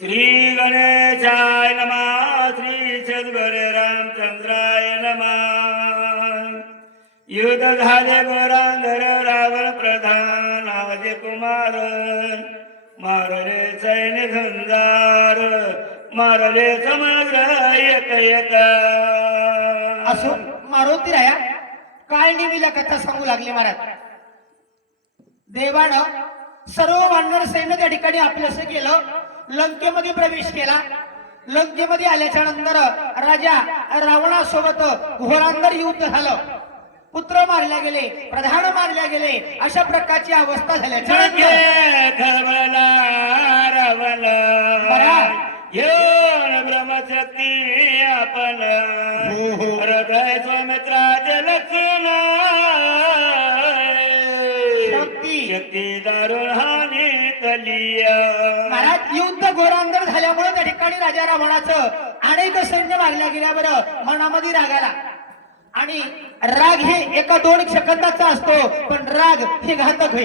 श्री गणेशाय नमः. श्री सद्गुरे रामचंद्राय नमः. युद्ध झाले गोरांधर रावण प्रधान अजय कुमार. मारले सैन्य झुंजार, मारले समग्र एक एक. असो मारुती राया काय नेहमीला कथा सांगू लागली महाराज. देवानं सर्व वानर सैन्य त्या ठिकाणी आपलंसं केलं. लंकेमध्ये प्रवेश केला. लंकेमध्ये आल्याच्या नंतर राजा रावणासोबत घोरांदर युद्ध झालं. पुत्र मारल्या गेले, प्रधान मारल्या गेले, अशा प्रकारची अवस्था झाल्याच्या खळबळला रावण येऊन ब्रह्मशक्ती आपण. हृदय सौमित्राचे लक्षण शक्ती दारुण हानी कलिया. महाराज युद्ध घोरांदर झाल्यामुळे त्या ठिकाणी राजा रावणाचं अनेक सैन्य मारल्या गेल्याबरं मनामध्ये राग आला. आणि राग हे एका 2 सेकंदाचा असतो, पण राग हे घातक होय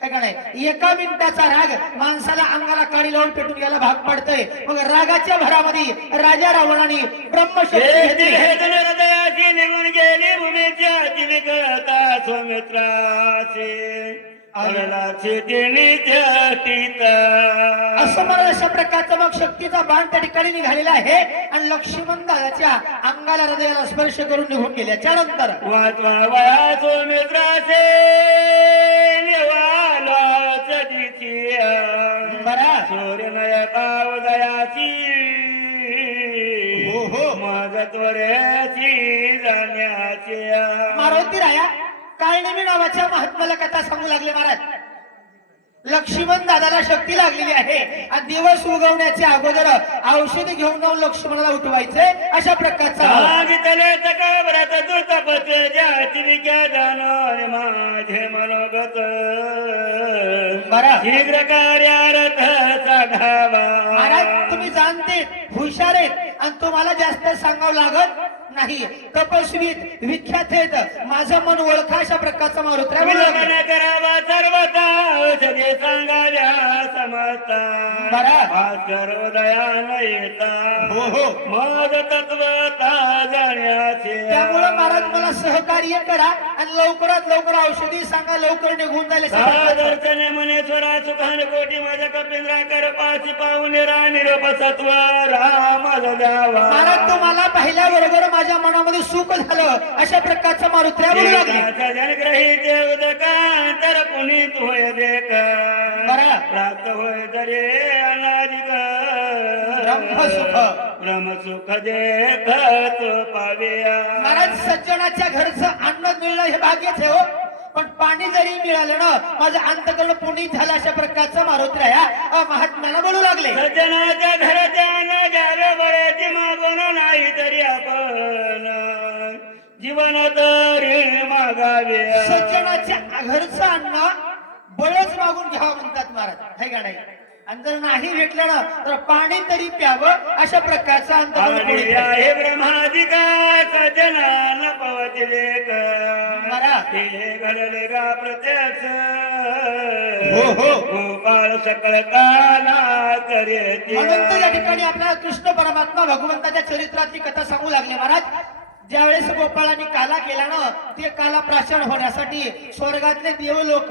काय का नाही. एका मिनिटाचा राग माणसाला अंगाला काळी लावून पेटून गेला भाग पडतोय. मग रागाच्या भरामध्ये राजा रावणाने ब्रह्मशक्ती हृदयाची निघून गेली भूमीच्या जिविकता सौमित्राचे असं मला अशा प्रकारचा मग शक्तीचा बाण त्या ठिकाणी निघालेला आहे. आणि लक्ष्मण दादाच्या अंगाला हृदयाला स्पर्श करून निघून गेल्याच्या नंतर वाचवा सौमित्राचे बरा सूर्यनयता उदयाची मदत्वऱ्याची जाण्याची. मारुती राया काळनेमी नावाच्या महात्म्याला कथा सांगू लागले महाराज. लक्ष्मण दादाला शक्ती लागलेली आहे आणि दिवस उगवण्याच्या अगोदर औषधी घेऊन जाऊन लक्ष्मणाला उठवायचे अशा प्रकारचा माझे मनोगत बरा शीघ्र कार्यारथाचा धावा. महाराज तुम्ही जाणते हुशार आहेत आणि तुम्हाला जास्त सांगावं लागत नाही. तपस्वी विख्यात आहेत, माझं मन ओळखा अशा प्रकारचा मारुत्र्या करावा सर्वता औषधे सांगाव्या समता. सर्वदयान येता मद तत्वता जाण्याचे. त्यामुळे महाराज मला सहकार्य करा आणि लवकरात लवकर औषधी सांगा, लवकर निघून जाईल. दर्शने मनेश्वरा सुखान कोटी माझ्या कपिंद्रा कर पाची पाहुणे निरोप सत्व राम द्यावा. महाराज तुम्हाला पाहिल्याबरोबर माझ्या मनामध्ये सुख झालं अशा प्रकारचा मारुत्र्या बोलू लागले. जनग्रहित उदकांतर पुनीत होय देख प्राप्त होय दरे अनादिक ब्रह्मसुख देखत पाव्या. महाराज सज्जनाच्या घरचं अन्न मिळणं हे भाग्यच आहे हो, पण पाणी जरी मिळालं ना माझं अंतकरण पुनीत झालं अशा प्रकारचा मारुत्र्या या महात्म्याला बोलू लागले. सज्जनाच्या घराच्या अन्न घ्यावे बऱ्याची मागून नाही तरी आपण जीवन तरी मागावे. सज्जनाच्या घरचं अन्न बळच मागून घ्यावं म्हणतात महाराज, है का नाही. आणि जर नाही भेटलं ना तर पाणी तरी प्यावं अशा प्रकारचा अंतकरण आहे. ब्रह्मादिका सज्जना पवती लेख हे घडले गा प्रत्यक्ष गोपाळ सकळ काला करे. म्हणून तर या ठिकाणी आपल्याला कृष्ण परमात्मा भगवंताच्या चरित्रातली कथा सांगू लागले महाराज. ज्यावेळेस गोपाळांनी काला केला ना ते काला प्राशन होण्यासाठी स्वर्गातले देव लोक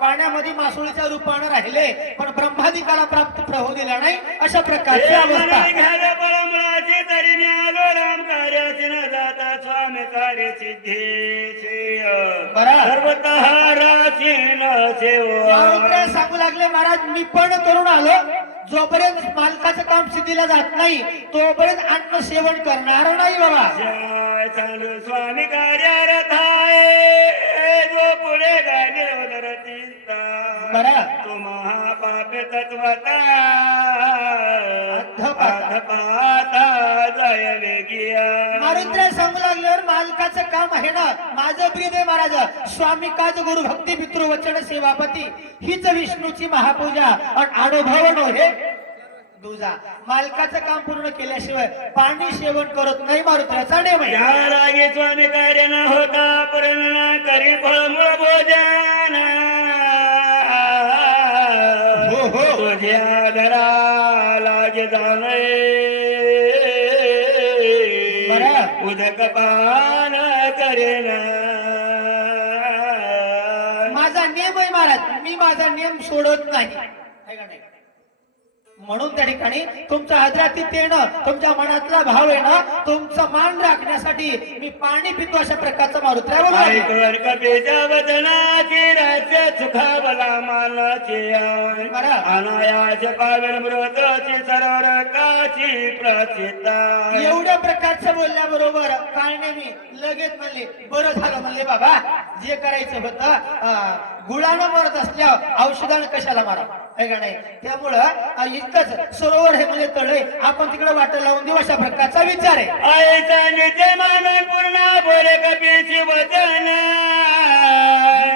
पाण्यामध्ये मासोळीच्या रूपाने राहिले, पण ब्रह्मादिकाला प्राप्त होऊ दिला नाही अशा प्रकारची अवस्था. तरी मिळालो राम कार्याची न जाता स्वामी कार्य सिद्धीची सर्वतः सांगू लागले महाराज. मी पण करून आलो, जोपर्यंत मालकाचं काम सिद्धीला जात नाही तोपर्यंत अन्न सेवन करणार नाही बाबा. चालू स्वामी कार्यारथ आहे जो पुढे गाणे उदरतीचा बरा तो महापापे तत्वता अधपाता जाय वेगिया. मारुत्र्या सांगू लागल्यावर मालकाचं काम आहे ना माझं प्रिय आहे महाराज. स्वामी काज गुरु भक्ती पितृ वचन सेवापती हीच विष्णूची महापूजा आणि अनुभव नव्हे दुजा. मालकाचं काम पूर्ण केल्याशिवाय पाणी सेवन करत नाही मारुत्र्याचा नेम आहे. या रागे स्वामी कार्य न होता परिणाम करी फळमूळ भोजन तुझ्या दराला लागे जाणे बरं. उदक पान करेन माझा नियम आहे महाराज, मी माझा नियम सोडत नाही है का नाही? म्हणून त्या ठिकाणी तुमच्या हजरातीत येणं, तुमच्या मनातला भाव येणं, तुमचा मान राखण्यासाठी मी पाणी पितो अशा प्रकारचा मारुत्र्यावर ऐकवर कपीच्या वचनाची राज्य सुखावला मानाची बरं. अनायास पावन मृतची सरकारची प्रचिता एवढ्या प्रकारचं बोलल्याबरोबर काळने मी लगेच म्हणले बरं झालं म्हणले बाबा, जे करायचं होतं गुळानं मरत असल्यावर औषधानं कशाला मारा है का नाही? त्यामुळं इतकंच सरोवर हे म्हणजे तळ आहे, आपण तिकडे वाट लावून देऊ अशा प्रकारचा विचार आहे. आईचा नित्य मान पूर्ण बोले कपीची वचन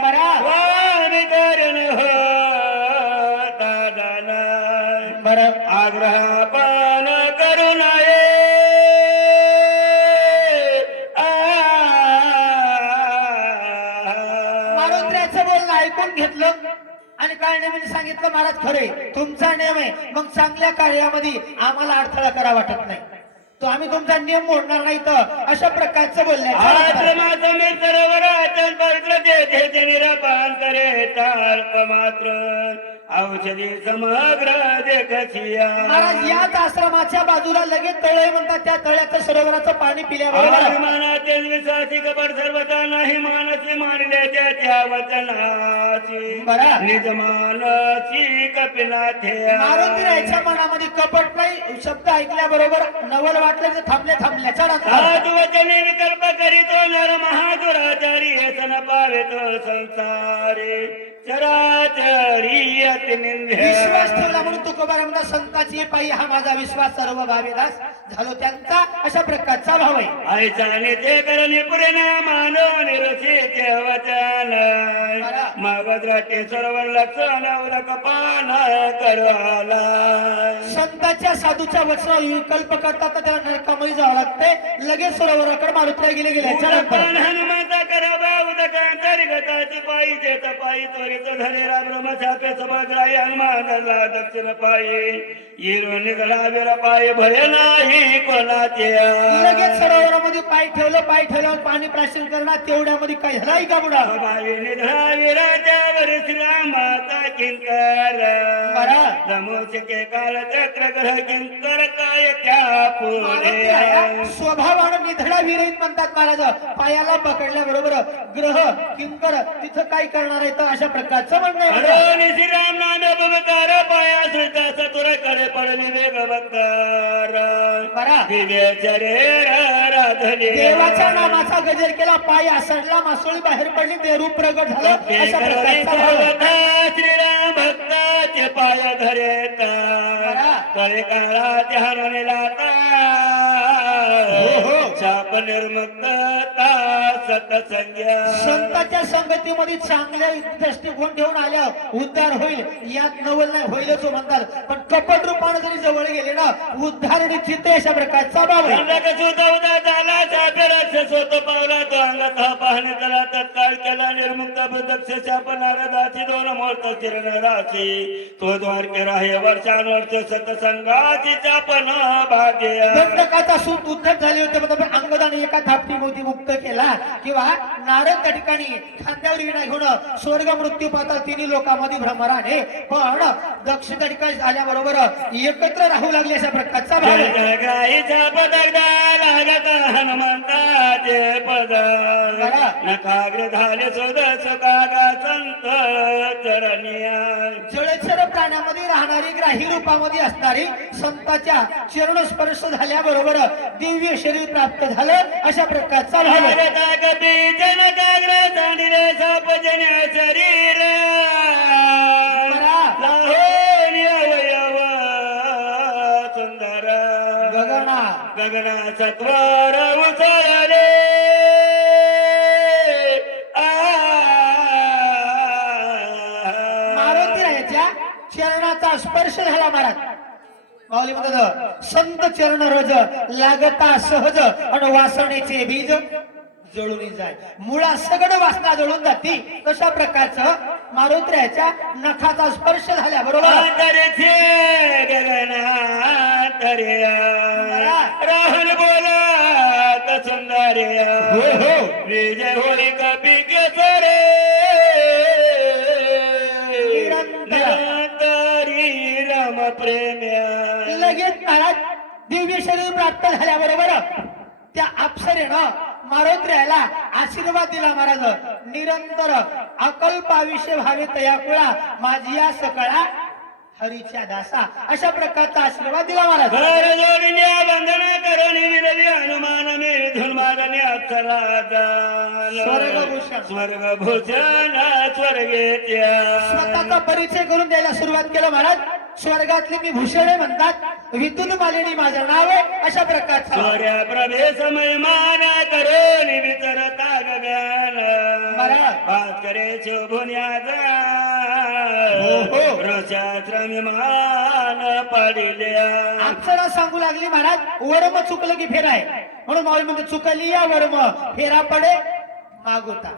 बरं. वाणी करण होता दान बरं. आग्रह पण करू नये मारुत्र्याचं बोलणं ऐकून घेतलं आणि काळने मी सांगितलं महाराज खरे तुमचा नियम आहे, मग चांगल्या कार्यामध्ये आम्हाला अडथळा करा वाटत नाही, तो आम्ही तुमचा नियम मोडणार नाही तर अशा प्रकारचं बोलण्याचं आश्रमाचं मी सरोवर अचल पवित्र देते निरापान करे ताल्प मात्र औषधी समग्र देखसिया महाराज याच आश्रमाच्या बाजूला लगेच तळ आहे म्हणतात, त्या तळ्याचं सरोवराचं पाणी पिल्याबरोबर मानातील विश्वासी कपट सर्वता नाही मानसी मानले त्याच्या वचनाची बरं. निज मानसी कपिनाथे मारुतीरायच्या मनामध्ये कपट नाही, शब्द ऐकल्याबरोबर नवल वाटलं तर थांबल्याच्या नंतर साधू वचने विकल्प करीतो नर महादुराचारी हे सन पावेतो संसारे चराचरी अति विश्वास ठेवला म्हणून तुकोबारा म्हणतात संताची पायी हा माझा विश्वास सर्व भावेदास झालो त्यांचा अशा प्रकारचा भाव आहे. आईचा नित्य करणे पुरे ना मानो निरुचिते वचन मग द्रष्टे सरोवर लक्षण उदक पान करवाला संतांच्या साधूच्या वचनावर विकल्प करतात तर त्याला नरकामध्ये जावं लागते, लगेच सरोवराकडे मारुतीला गेल्याच्या नंतर हनुमंता करावा उदकांतर्गताची पायी चेत पायी त्वरित झालेला ब्रह्मशापे सभाग्राही हनुमानला दक्षिण पायी येरून निघाला वीर पायी भय नाही कोणाचे लगेच सरोवरामध्ये पाय ठेवलं पाणी प्राशन करणार तेवढ्यामध्ये काय झाला का बुडा भावी निधळा विराजावर श्रीरामाचा किंकर जमोचके काल चक्र ग्रह किंकर काय त्या पुढे स्वभावानं निधडा विरहित म्हणतात महाराज, पायाला पकडल्याबरोबर ग्रह किंकर तिथं काय करणार आहे तर अशा प्रकारचं म्हणणं आहे. श्रीराम नाम बकार पाया सुलता सतुर कडे पडली वेगवकार राधली देवाच्या नामाचा गजर केला, पाय आसडला, मासोळी बाहेर पडली, ते रूप प्रगट झालं अशा प्रकारचा श्रीराम भक्ताचे पाय धरेत तळे काळात हरवलेला शाप निर्मुक्तता सतसंग्या संतांच्या संगतीमध्ये चांगल्या दृष्टिकोन ठेवून आल्या उद्धार होईल, यात नवल नाही होईलच म्हणतात, पण कपट रूपाने जरी जवळ गेले ना उद्धार निश्चित अशा प्रकारचा भाव झाला राक्षस होत पावला तो अंगात हा पाहणे त्याला तत्काळ केला निर्मुक्त दक्ष शाप नारदाची दोन मूर्त चिरण राशी तो द्वारके राहे वर्षानुवर्ष सतसंगाची चापण भाग्य दंडकाचा सूत उद्धट झाले होते म्हणजे अंगदाने एका थापटी मोती मुक्त केला किंवा नारद त्या ठिकाणी खांद्यावर विणा घेऊन स्वर्ग मृत्यू पाहता तिन्ही लोकांमध्ये भ्रमराने पण दक्ष त्या ठिकाणी झाल्याबरोबर एकत्र राहू लागले अशा प्रकारचा भाव लागत हनुमंताचे पद नकाग्र झाले शोध सुकागा संत चरणिया जळचर प्राण्यामध्ये राहणारी ग्राही रूपामध्ये असणारी संतांच्या चरण स्पर्श झाल्याबरोबर दिव्य शरीर प्राप्त झालं अशा प्रकारचा भाव जनकाग्र जाणीले साप जन्य शरीर सुंदर गगना सत्वर उचलले मारुतीरायाच्या चरणाचा स्पर्श झाला महाराज. माऊली म्हणतात संत चरण रज लागता सहज आणि वासनेचे बीज जळून जाय, मुळा सगळं वासना जळून जाती तशा प्रकारचं मारुतीरायाच्या नखाचा स्पर्श झाल्या बरोबर गगना करिया राहुल बोलात सुंदरिया विजय होई कपी केसरे निरंतरी राम प्रेम्या लगेच महाराज दिव्य शरीर प्राप्त झाल्याबरोबर त्या अप्सरेनं मारोत्र्याला आशीर्वाद दिला महाराज निरंतर अकल्प आयुष्य व्हावे तया कुळा माझी या सकळा हरीच्या दासा अशा प्रकारचा आशीर्वाद दिला महाराज घर जोडल्या बंधन करून विरवी हनुमान मिळून मागणे अक्षरा स्वर्गभूषण. स्वर्गभूषण स्वर्गेत्या स्वतःचा परिचय करून द्यायला सुरुवात केलं महाराज स्वर्गातले मी भूषणे म्हणतात विद्युत मालिनी माझं नाव आहे अशा प्रकारचा सूर्य प्रभे समयमान करून वितरता गगन भास्करे शोभुन्याचा रोषात्र विमान पाडिल्या अक्षरा सांगू लागली महाराज वर्म चुकलं की फेर आहे म्हणून माऊली म्हणते चुकली या वर्म फेरा पडे मागोता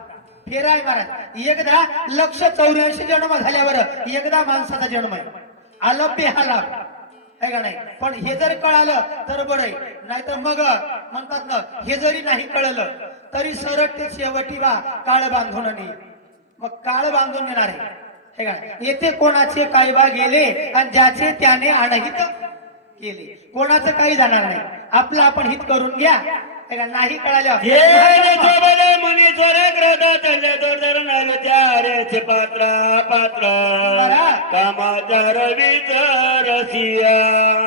फेरा आहे महाराज एकदा 184 जन्म झाल्यावर एकदा माणसाचा जन्म आहे आलंबे हा लाभ आहे का नाही पण हे जर कळालं तर बरं आहे नाहीतर मग म्हणतात ना हे जरी नाही कळलं तरी सरट ते शेवटी बा काळ बांधून नाही मग काळ बांधून येणार आहे हे का नाही? येथे कोणाचे काय बा गेले आणि ज्याचे त्याने अनहित केले कोणाचं काही जाणार नाही आपलं आपण हित करून घ्या हे का नाही कळालं मुनीश्वर ग्रदा चंद्र दोर नवचारेचे पात्र पात्र कामाचा रवीच रसिया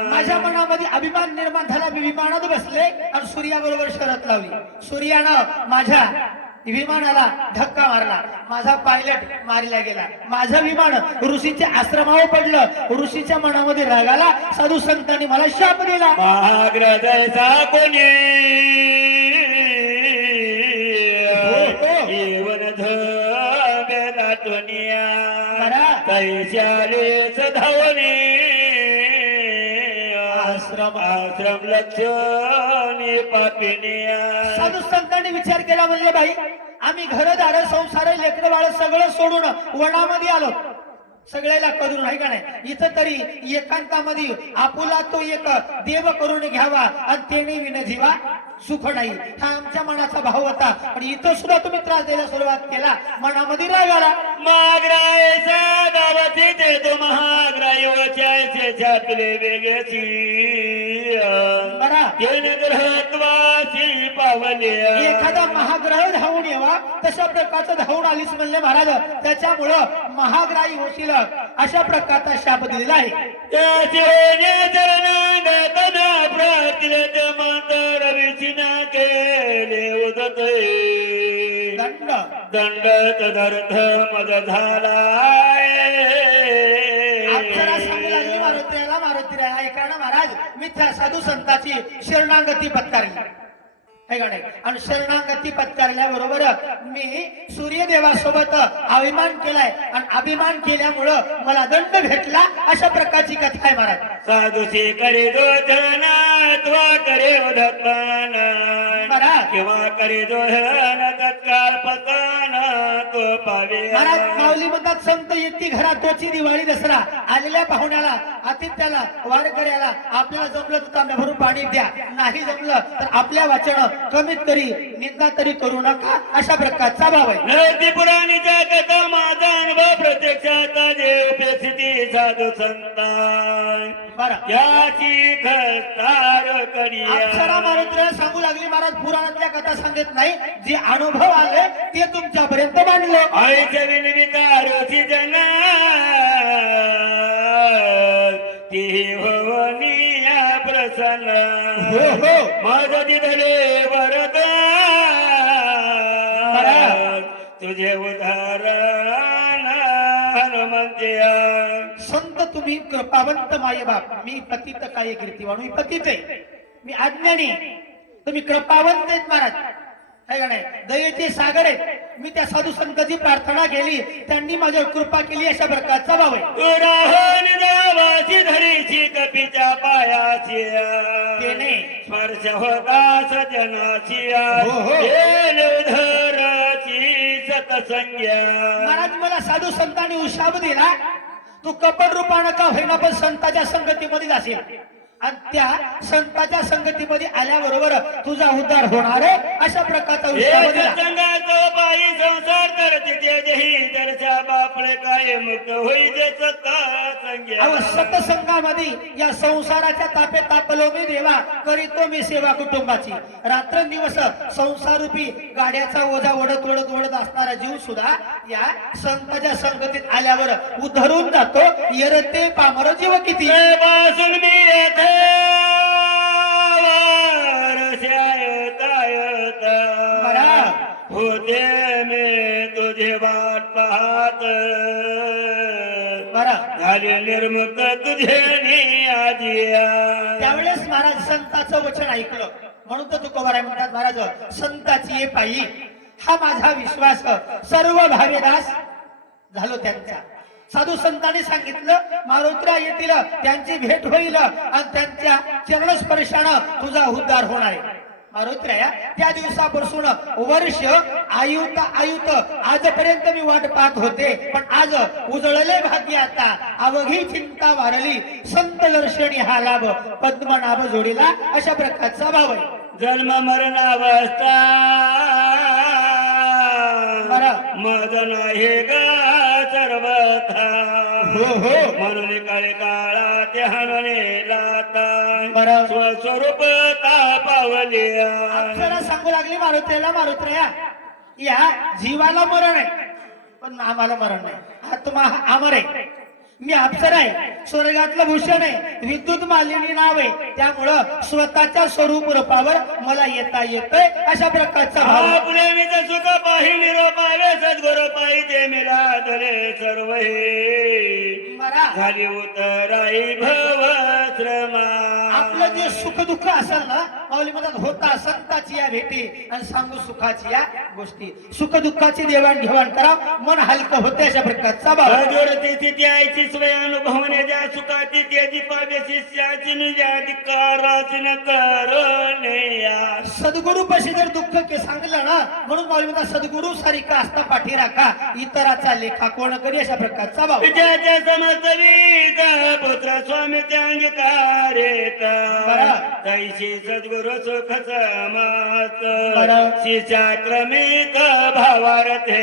माझ्या मनामध्ये अभिमान निर्माण झाला मी विमानात बसले आणि सूर्याबरोबर शरत लावली सूर्यानं माझ्या विमानाला धक्का मारला माझा पायलट मारला गेला माझं विमान ऋषीच्या आश्रमावर पडलं ऋषीच्या मनामध्ये रागाला साधू संतांनी मला शाप दिला महाग्रदयचा कोणी येवन धब्याला टोनिया तैशालेच धावणी आश्रम आश्रम लक्ष्मी पापिनिया साधू संतांनी विचार केला म्हणले बाई आम्ही घरदार संसार लेकरं बाळ सगळं सोडून वनामध्ये आलो सगळ्याला करून आहे का नाही इथं तरी एकांतामध्ये आपुला तो एक देव करून घ्यावा आणि तेने विन जीवा सुख नाही हा आमच्या मनाचा भाव होता पण इथं सुद्धा तुम्ही त्रास द्यायला सुरुवात केला मनामध्ये राग आला महाग्रायचा गावाची ते तो महाग्रायोच्या छापले वेगळ्याची बरा ग्रहत्वाची पावले एखादा महाग्रह धावून येवा तशा प्रकारचं धावून आलीच म्हणले महाराज त्याच्यामुळं महाग्राही होशील अशा प्रकारचा शाप दिलेला आहे केले उदत दंड दंड तदर्थ मद झाला अप्सरा सांगू लागली मारुतीला मारुतीला ऐका ना महाराज मी त्या साधू संताची शरणागती पत्कारली है का नाही आणि शरणागती पत्कारल्याबरोबर मी सूर्यदेवासोबत अभिमान केलाय आणि अभिमान केल्यामुळं मला दंड भेटला अशा प्रकारची कथा आहे महाराज साधूची करे दोधन त्वा करे उदत्मान किंवा करे दोधन तत्काळ पतन तो पावे महाराज माऊली म्हणतात संत येती घरात तोची दिवाळी दसरा आलेल्या पाहुण्याला आतिथ्याला वारकऱ्याला आपल्याला जमलं तर तांब्या भरून पाणी द्या नाही जमलं तर आपल्या वाचन कमीत करी निंदा तरी करू नका अशा प्रकारचा भाव आहे नदी पुराणीच्या कथा माझा अनुभव प्रत्यक्षात उपस्थिती साधू संतान याची खस्तार करी अप्सरा मारुतीला सांगू लागली महाराज पुराणातल्या कथा सांगत नाही जे अनुभव आले ते तुमच्यापर्यंत मांडले आईच्या विनवितारोची जन ती भवनिया प्रसन्न मदती धरे वरद तुझे उदाहरण हनुमंतिया संत तुम्ही कृपावंत माये बाप मी पतित काय कीर्तिवान मी पतित आहे मी अज्ञानी तुम्ही कृपावंत आहेत महाराज है का नाही दयेचे सागर आहेत मी त्या साधू संतांची प्रार्थना केली त्यांनी माझ्यावर कृपा केली अशा प्रकारचा भाव आहे धरीची कपीच्या पायाची तेने स्पर्श होता सजनाची सतसंग्या महाराज मला साधू संतांनी उशाब दिला तू कपट रूपानं का होईना पण संतांच्या संगतीमध्ये असेल आणि त्या संतांच्या संगतीमध्ये आल्याबरोबर तुझा उद्धार होणार आहे अशा प्रकारचा उत्साह दिला. संघाचा पायी संसार तर तिथे जही दरच्या बापळे काय मुक्त होई जे सत्ता अहो संग्या सतसंगामध्ये या संसाराच्या तापे तापलो मी देवा करीतो मी सेवा कुटुंबाची. रात्रंदिवस संसारूपी गाड्याचा ओझा ओढत ओढत ओढत असणारा जीव सुद्धा या संतांच्या संगतीत आल्यावर उधरून जातो. येरते पामर जीव किती बासून मी येथे बरा. होते मी तुझे वाट पाहत बरं झाले निर्मुक्त तुझे आजिया. त्यावेळेस महाराज संतांचं वचन ऐकलं म्हणून तर तुकोबाराय म्हणतात महाराज संताची ये पायी हा माझा विश्वास सर्व भावेदास झालो त्यांचा. साधू संतांनी सांगितलं मारुत्र्या येतील त्यांची भेट होईल आणि त्यांच्या चरणस्पर्शानं तुझा उद्धार होणार आहे. मारुत्र्या त्या दिवसापासून वर्ष आयुत आयुत आजपर्यंत मी वाट पाहत होते पण आज उजळले भाग्य आता अवघी चिंता वारली संत दर्शनी हा लाभ पद्मनाभ जोडीला अशा प्रकारचा भाव आहे. जन्म मरणावस्था बरं मदन आहे ग सर्वथा. हो हो म्हणून काळे काळा ते हनने लाता बरं स्वस्वरूप पावले. अप्सरा सांगू लागली मारुत्र्याला मारुत्र्या या जीवाला मरण आहे पण आम्हाला मरण नाही. आत्मा हा अमर आहे. मी अप्सरा आहे स्वर्गातलं भूषण आहे विद्युत मालिनी नाव आहे त्यामुळं स्वतःच्या स्वरूप रूपावर मला येता येतंय अशा प्रकारचा भाव आहे. आपले मी सुख पाहि निरोपावे सद्गुरु पाहि ते मिला धरे सर्व हे बरा. झाली उतराई भव श्रमा. आपलं जे सुख दुःख असेल ना माऊली म्हणतात होता संताची या भेटी आणि सांगू सुखाची या गोष्टी. सुख दुःखाची देवाणघेवाण करा मन हलकं होते अशा प्रकारचा भाव आहे. अजोडती स्थिती आयची स्वय अनुभवने ज्या सुखाची त्याची पावे शिष्याची निजाधिकाराची न करणे या. सद्गुरु पशी जर दुःख के सांगलं ना म्हणून माऊली म्हणतात सद्गुरु सारिका असता पाठी राखा इतराचा लेखा कोण करी अशा प्रकारचा भाव. विजयाच्या समस्तवीत पुत्र स्वामी त्या अंगीकारेत बरं. तैशी सद्गुरु सुख समास बरं. शिष्याक्रमिक भावारथे.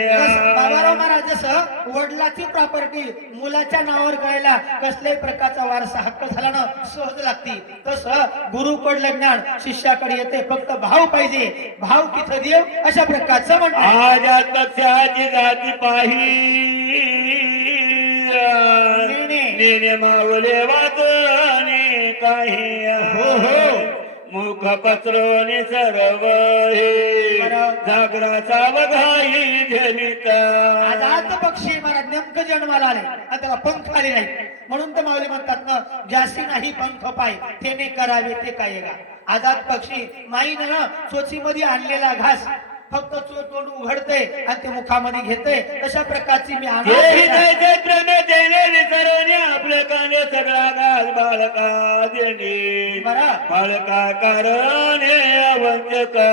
बाबाराव महाराज जसं वडिलाची प्रॉपर्टी मुलाच्या नावावर करायला कसल्याही प्रकारचा वारसा हक्क झाला ना सहज लागती तसं गुरुकडलं ज्ञान शिष्याकडे येते फक्त भाव पाहिजे. भाव तिथं देव अशा प्रकारचं म्हणतात. आजा पक्षाची जाती पाही नेने मावले वाचने काही हो हो मुख पत्रोने सर्व हे बरं. जागराचा बघाई झलिता. आजाद पक्षी महाराज नेमकं जन्माला आले आणि त्याला पंख आले नाही म्हणून तर माऊली म्हणतात ना ज्यासी नाही पंख पाय त्याने करावे ते काय गा. आजाद पक्षी माईन चोचीमध्ये आणलेला घास फक्त चोर तोंड उघडते आणि ते मुखामध्ये घेते तशा प्रकारची मी आपलं काने सगळा घास बाळका देणे बरं. बाळका करणे अवंतका.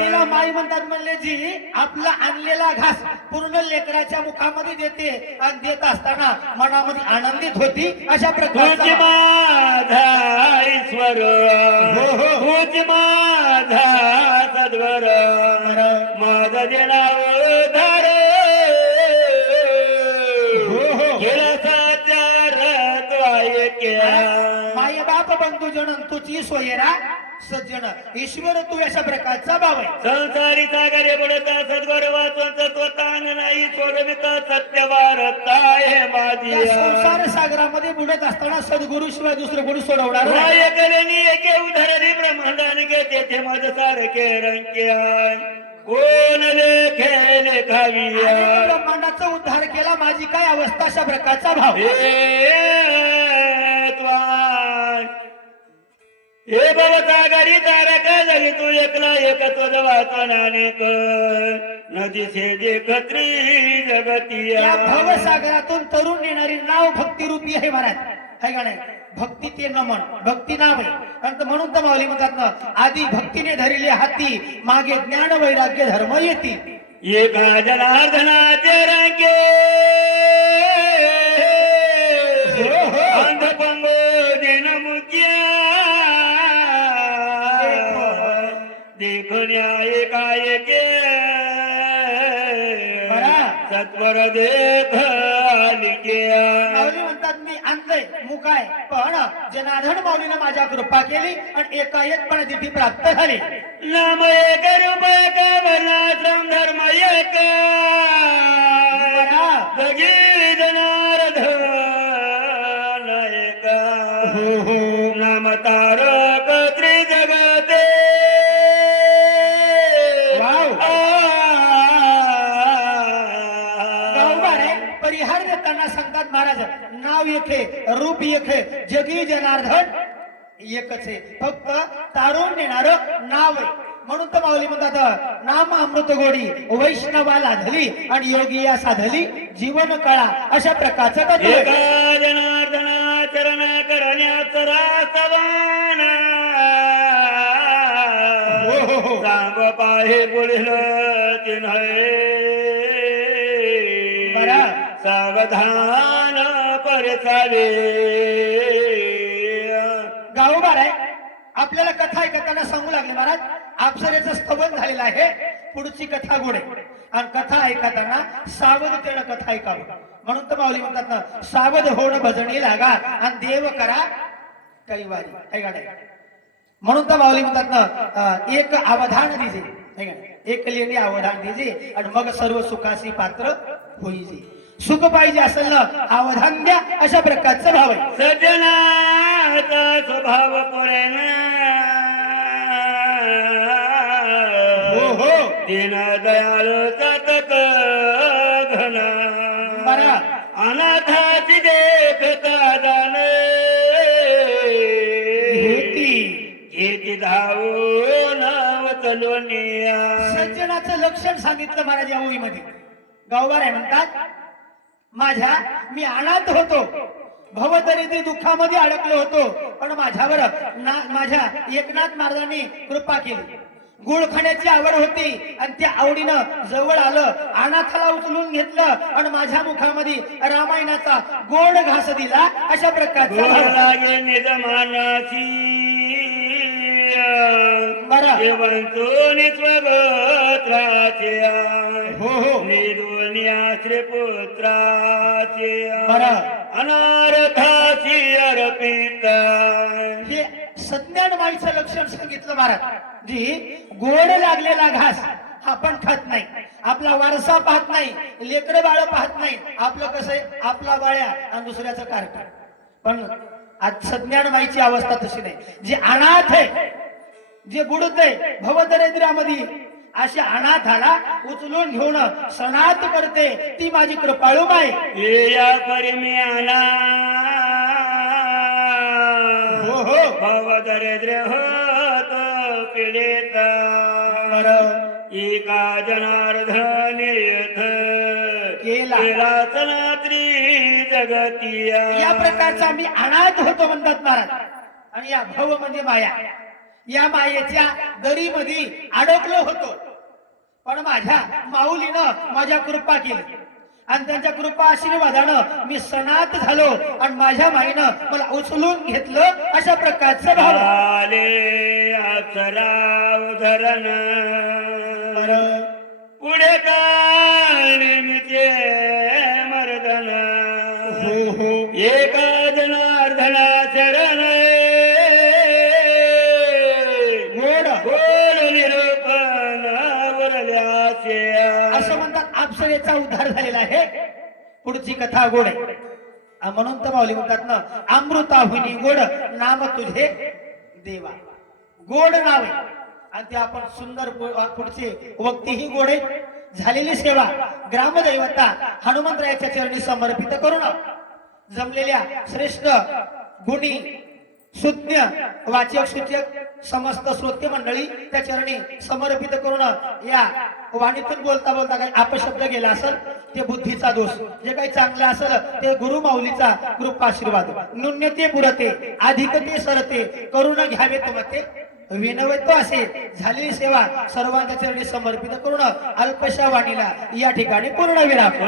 तिला माई म्हणतात म्हणले जी आपला आणलेला घास पूर्ण लेकराच्या मुखामध्ये देते आणि देत असताना मनामध्ये आनंदित होती अशा तुझ प्रकारची माझा ईश्वर हो, हो. तुझ माझा सद्वर माझा देनाव धार हो, हो. गेला साचार द्वायक्या. माय बाप बंधू जनन तुझी सोयरा सज्जन ईश्वर तू अशा प्रकारचा भाव आहे. संसारी सागरे पडता सद्गुर वाचून स्वतः नाही सोडविता सत्य वारताय माझी. या संसार सागरामध्ये बुडत असताना सद्गुरु शिवाय दुसरं कोणी सोडवणार नाही. नायकरणी एके उधरणी ब्रह्मांडाने घेते माझं सारखे रंक्या कोण लेखे लेखाविया. आणि ब्रह्मांडाचा उद्धार केला माझी काय अवस्था अशा प्रकारचा भाव. हे भवसागरी तारका जगी तू एकला एक तुझ वाचनानेक नदी से खत्री जगतिया. या भवसागरातून तरुण येणारी नाव भक्ती रूपी आहे महाराज है का नाही. भक्ती ते नमन भक्ती नाव आहे कारण म्हणून तर माऊली म्हणतात ना आधी भक्तीने धरले हाती मागे ज्ञान वैराग्य धर्म येती. एका जनार्दनाचे रंगे अंधपंगो दिन मुक्या दुनिया एकाएके बरा. सत्वर देख आलिके माऊली म्हणतात मी आणलंय मुख आहे पण जनार्दन माऊलीनं माझ्या कृपा केली आणि एकाएक पण तिथे प्राप्त झाली. नाम एक रूप एक वर्णाश्रम धर्म एक बरा. जगी जनार्दन एक हो हो. नाम तारक त्रिजगते वाव. गावबार आहे परिहार देताना सांगतात महाराज नाव एके रूप एके जगी जनार्दन एकच आहे फक्त तारून देणार नाव आहे. म्हणून तर माऊली म्हणतात नाम अमृत गोडी वैष्णवा लाधली आणि योगी या साधली जीवन कळा अशा प्रकारचं तत्व एका आहे. जनार्दना चरण करण्याचा रासवान हो हो हो. सांग पाहे पुढील तिन्हे बरा. सावधान परचावे गावबार आहे आपल्याला कथा ऐकताना सांगू लागले महाराज अप्सरेचं स्तवन झालेलं आहे पुढची कथा गोड आहे आणि कथा ऐकताना सावधतेनं कथा ऐकावी. म्हणून तर माऊली म्हणतात ना सावध होणं भजणी लागा आणि देव करा कैवारी ऐका नाही. म्हणून तर माऊली म्हणतात ना एक अवधान दिजे ऐका नाही. एक लेणी अवधान दिजे आणि मग सर्व सुखासी पात्र होईजे. सुख पाहिजे असेल ना अवधान द्या अशा प्रकारचा भाव आहे. सज्जनाचा स्वभाव पुरेन हो हो. दीन दयाळ तक घन बरा. अनाथाची देखता दान घेती धावून वचलोनिया. सज्जनाचं लक्षण सांगितलं महाराज या ओळीमध्ये. गावबार आहे म्हणतात मी अनाथ होतो भवदरिद्री दुःखामध्ये अडकलो होतो पण माझ्यावर माझ्या एकनाथ महाराजांनी कृपा केली. गुळ खाण्याची आवड होती आणि त्या आवडीनं जवळ आलं अनाथाला उचलून घेतलं आणि माझ्या मुखामध्ये रामायणाचा गोड घास दिला अशा प्रकारचा भाव. लागे निजमानाची बरं. जेवंतोनी स्वगोत्राचे हो हो. निदुनिया श्रीपुत्राचे बरं. अनारथाची अर्पिता. हे सज्ञान माईचं लक्षण सांगितलं महाराज जी गोड लागलेला घास आपण खात नाही आपला वारसा पाहत नाही लेकरं बाळ पाहत नाही आपलं कसं आहे आपला बाळ्या आणि दुसऱ्याचं कार्ट. पण आज सज्ञान माईची अवस्था तशी नाही. जे अनाथ आहे जे बुडत आहे भवदरिद्रामध्ये अशा अनाथाला उचलून घेऊन सनात करते ती माझी कृपाळू माई. या परिमी आला हो हो. भवदरिद्र होत पीडित एका जनार्दन केला जगतिया. या प्रकारचा मी अनाथ होतो म्हणतात महाराज. आणि या भव म्हणजे माया या मायेच्या दरीमध्ये अडकलो होतो पण माझ्या माऊलीनं माझ्या कृपा केली आणि त्यांच्या कृपा आशीर्वादानं मी सनात झालो आणि माझ्या माईनं मला उचलून घेतलं अशा प्रकारचं भाव. आले अक्षराव धरण पुढे काळीचे मर्दन हो हो. एका जनार्दना चरण गोड निरूपण वरल्याचे. असं म्हणतात अप्सरेचा उद्धार झालेला आहे. पुढची कथा गोड आहे म्हणून तर माऊली म्हणतात ना अमृताहुनी गोड नाम तुझे देवा. गोड नाव आहे आणि ते आपण सुंदर पुढचे वक्तीही गोड आहे. झालेली सेवा ग्रामदैवता हनुमंतरायाच्या चरणी समर्पित करून जमलेल्या श्रेष्ठ गुणी सुज्ञ वाचक सूचक समस्त श्रोत्य मंडळी त्या चरणी समर्पित करून या वाणीतून बोलता बोलता काही अपशब्द गेला असेल ते बुद्धीचा दोष जे काही चांगलं असेल ते गुरु माऊलीचा कृपा आशीर्वाद. न्यून्यते पुरते अधिकते सरते करून घ्यावे तुमते विनवतो असे. झालेली सेवा सर्वांच्या चरणी समर्पित करून अल्पशा वाणीला या ठिकाणी पूर्ण विराम.